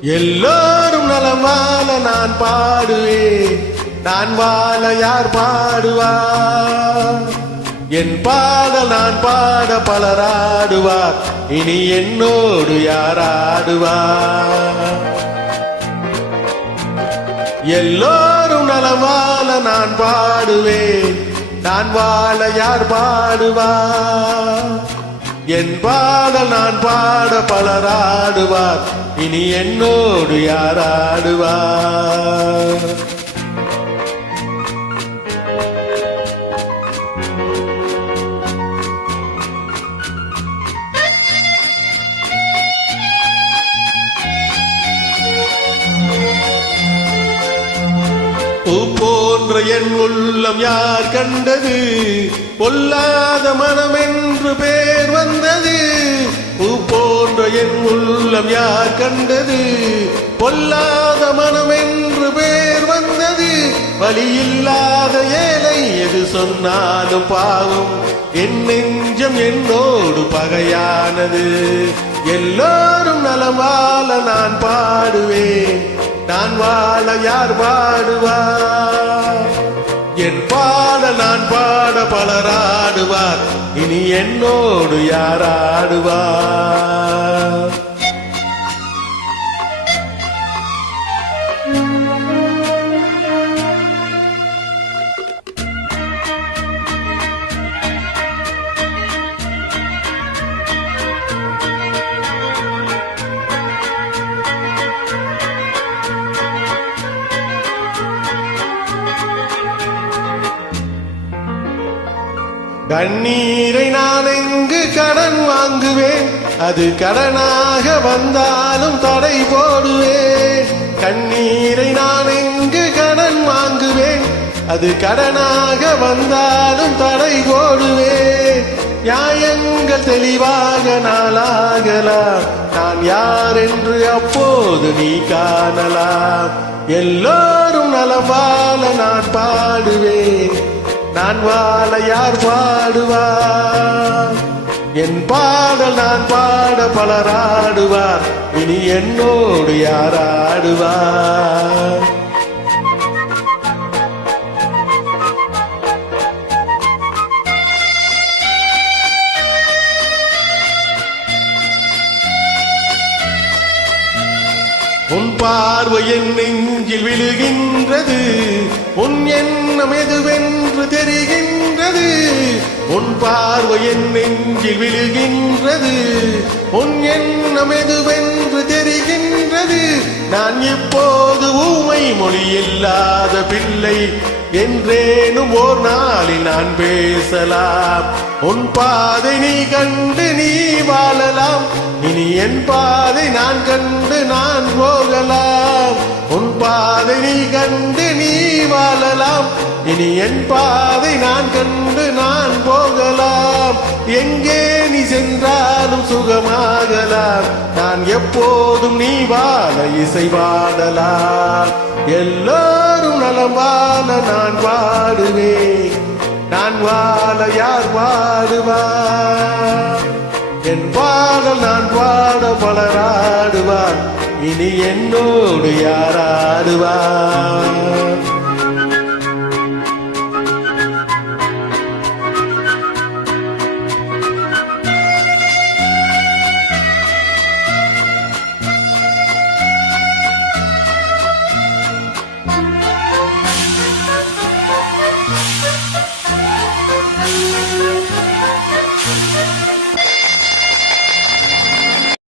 எல்லோரும் நலம் வாழ நான் பாடுவேன். நான் வாழ யார் பாடுவா என் பாட நான் பாட பலர் ஆடுவார். இனி என்னோடு யார் ஆடுவார்? எல்லோரும் நலம் வாழ நான் பாடுவேன். நான் வாழ யார் பாடுவார்? என் பாடல் நான் பாட பலர் ஆடுவார் இனி என்னோடு யார் ஆடுவார் பூ போன்ற என் உள்ளம் யார் கண்டது? பொல்லாத மனம் என்று பேர் வந்தது. பூ போன்ற என் உள்ளம் யார் கண்டது? பொல்லாத மனம் என்று பேர் வந்தது. வழியில்லாத ஏழை எது சொன்னாலும் பாவம். என் நெஞ்சம் என்னோடு பகையானது. எல்லோரும் நலமால நான் பாடுவேன். நான் வாழ யார் பாடுவார் என் பாட நான் பாட பலராடுவார் இனி என்னோடு யார் ஆடுவார்? கண்ணீரை நான் எங்கு கடன் வாங்குவேன்? அது கடனாக வந்தாலும் தடை போடுவேன். கண்ணீரை நான் எங்கு கடன் வாங்குவேன்? அது கடனாக வந்தாலும் தடை போடுவேன். நியாயங்கள் தெளிவாக நாளாகலாம் நான் யார் என்று அப்போது நீ காணலாம். எல்லோரும் நலம் வாழ நான் பாடுவேன். நான் வாழ யார் பாடுவார் என் பாடல் நான் பாட பலர் ஆடுவார் இனி என்னோடு யார் ஆடுவார் உன் பார்வை என் நெஞ்சில் விழுகின்றது. உன் எண்ணம் எதுவென்று தெரிகின்றது? உன் பார்வை என் நெஞ்சில் விழுகின்றது. உன் எண்ணம் எதுவென்று தெரிகின்றது? நான் இப்போது ஊமை மொழி இல்லாத பிள்ளை. என்றேனும் ஓர் நாளில் நான் பேசலாம். உன் பாதை நீ கண்டு நீ வாழலாம். இனி என் பாதை நான் கண்டு நான் போகலாம். உன் பாதை நீ கண்டு நீ வாழலாம். இனி என் பாதை நான் கண்டு நான் போகலாம். எங்கே நீ சென்றாலும் சுகமாகலாம். நான் எப்போதும் நீ வாழ இசை வாடலாம் எல்லோரும் நலம் வாழ நான் வாடுவேன் நான் வாழ யார் வாடுவார் என் பாடல் நான் பாட பலராடுவார். இனி என்னோடு யாராடுவார்?